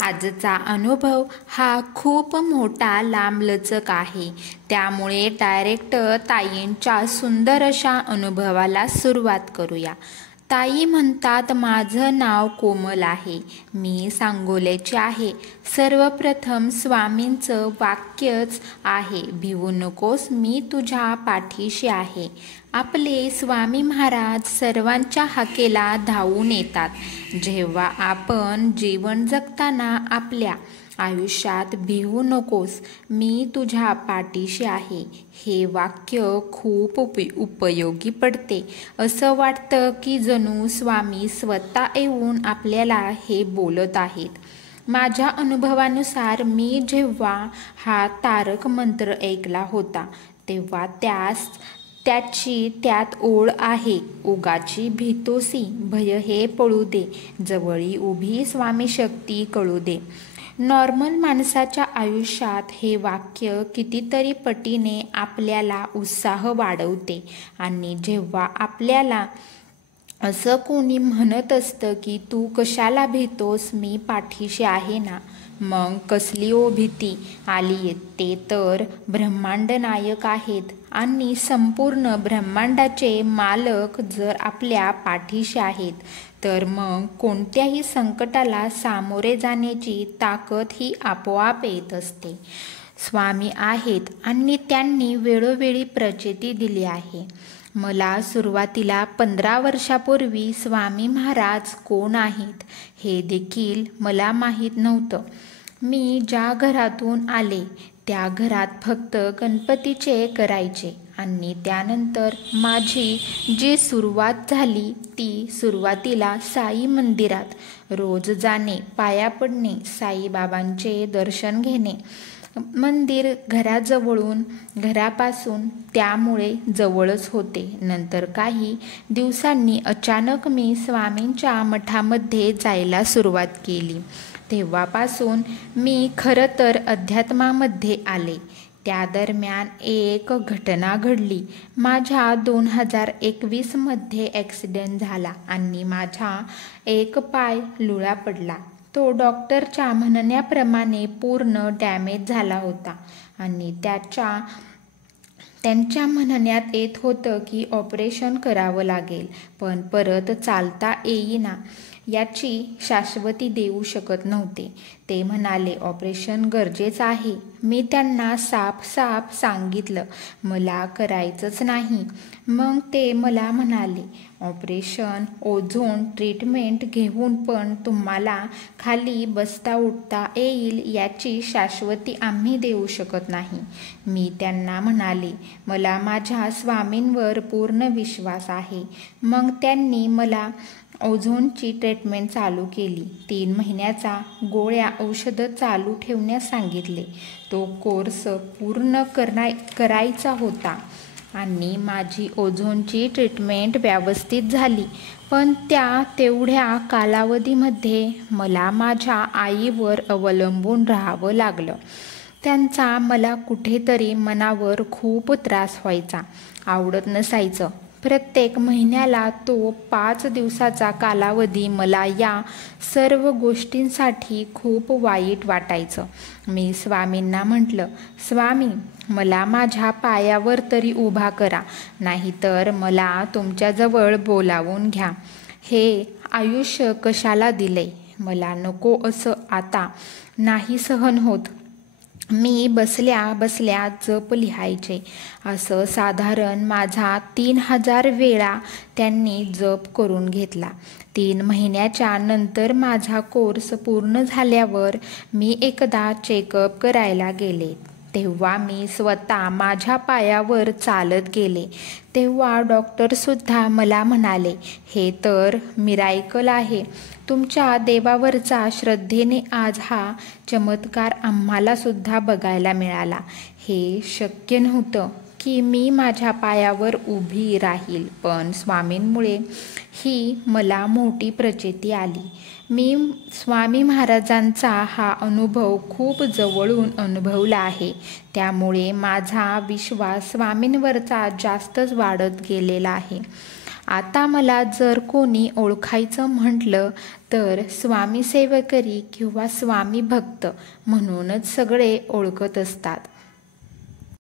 आजचा अनुभव हा खूप मोठा लांबलचक आहे. त्यामुळे डायरेक्ट ताईंच्या सुंदर अशा अनुभवाला सुरुवात करूया. ताई म्हणतात, माझं नाव कोमल आहे. मी सांगोल्याची आहे. सर्वप्रथम स्वामींचं वाक्यच आहे, भिवू नकोस, मी तुझ्या पाठीशी आहे. आपले स्वामी महाराज सर्वांच्या हाकेला धावून येतात. जेव्हा आपण जीवन जगताना आपल्या आयुष्यात भिवू नकोस, मी तुझ्या पाठीशी आहे, हे वाक्य खूप उपयोगी पडते. असं वाटतं की जणू स्वामी स्वतः येऊन आपल्याला हे बोलत आहेत. माझ्या अनुभवानुसार मी जेव्हा हा तारक मंत्र ऐकला होता तेव्हा त्यात ओळ आहे, उगाची भीतोसी, भय हे पळू दे, जवळी उभी स्वामी शक्ती कळू दे. नॉर्मल माणसाच्या आयुष्यात हे वाक्य कितीतरी पटीने आपल्याला उत्साह वाढवते. आणि जेव्हा आपल्याला असं कोणी म्हणत असतं की तू कशाला भीतोस, मी पाठीशी आहे ना, मग कसली भीती आली. ते तर ब्रह्मांड नायक आहेत आणि संपूर्ण ब्रह्मांडाचे मालक जर आपल्या पाठीशी आहेत तर मग कोणत्याही संकटाला सामोरे जाण्याची ताकद ही आपोआप येत असते. स्वामी आहेत आणि त्यांनी वेळोवेळी प्रचिती दिली आहे. मला सुरुवातीला 15 वर्षापूर्वी स्वामी महाराज कोण आहेत हे देखील मला माहीत नव्हतं. मी ज्या घरातून आले त्या घरात फक्त गणपतीचे करायचे आणि त्यानंतर माझी जी सुरुवात झाली ती सुरुवातीला साई मंदिरात रोज जाणे, पाया पडणे, साईबाबांचे दर्शन घेणे. मंदिर घरापासून त्यामुळे जवळच होते. नंतर काही दिवसांनी अचानक मी स्वामींच्या मठामध्ये जायला सुरुवात केली. तेव्हापासून मी खरं तर अध्यात्मामध्ये आले. त्या दरम्यान एक घटना घडली. माझ्या 2021 मध्ये ॲक्सिडेंट झाला आणि माझा एक पाय लुळा पडला. तो डॉक्टरच्या म्हणण्याप्रमाणे पूर्ण डॅमेज झाला होता आणि त्यांच्या म्हणण्यात येत होतं की ऑपरेशन करावं लागेल, पण परत चालता येईना. याची शाश्वती देऊ शकत नव्हते. ते म्हणाले ऑपरेशन गरजेचं आहे. मी त्यांना साफ सांगितलं मला करायचंच नाही. मग ते मला म्हणाले ऑपरेशन, ओझोन ट्रीटमेंट घेऊन पण तुम्हाला खाली बसता उठता येईल याची शाश्वती आम्ही देऊ शकत नाही. मी त्यांना म्हणाले मला माझ्या स्वामींवर पूर्ण विश्वास आहे. मग त्यांनी मला ओझोनची ट्रीटमेंट चालू केली. 3 महिन्याचा गोळ्या औषधं चालू ठेवण्यास सांगितले. तो कोर्स पूर्ण करायचा होता आणि माझी ओझोनची ट्रीटमेंट व्यवस्थित झाली. पण तेवढ्या कालावधीमध्ये मला माझ्या आईवर अवलंबून राहावं लागलं. त्यांचा मला कुठेतरी मनावर खूप त्रास व्हायचा, आवडत नसायचं. प्रत्येक महिन्याला तो 5 दिवसाचा कालावधी मला या सर्व गोष्टींसाठी खूप वाईट वाटायचं. मी स्वामींना म्हटलं, स्वामी मला माझ्या पायावर तरी उभा करा, नाहीतर मला तुमच्याजवळ बोलावून घ्या. हे आयुष्य कशाला दिले, मला नको असं आता नाही सहन होत. मी बसल्या जप लिहायचे. असं साधारण माझा 3000 वेळा त्यांनी जप करून घेतला. 3 महिन्याच्या नंतर माझा कोर्स पूर्ण झाल्यावर मी एकदा चेकअप करायला गेले. तेव्हा मी स्वतः माझ्या पायावर चालत गेले. तेव्हा डॉक्टरसुद्धा मला म्हणाले हे तर मिरायकल आहे. तुमच्या देवावरचा श्रद्धेने आज हा चमत्कार आम्हाला सुद्धा बघायला मिळाला. हे शक्य नव्हतं की मी माझ्या पायावर उभी राहील, पण स्वामींमुळे ही मला मोठी प्रचिती आली. मी स्वामी महाराजांचा हा अनुभव खूप जवळून अनुभवला आहे. त्यामुळे माझा विश्वास स्वामींवरचा जास्तच वाढत गेलेला आहे. आता मला जर कोणी ओळखायचं म्हटलं तर स्वामी सेवकरी किंवा स्वामी भक्त म्हणूनच सगळे ओळखत असतात.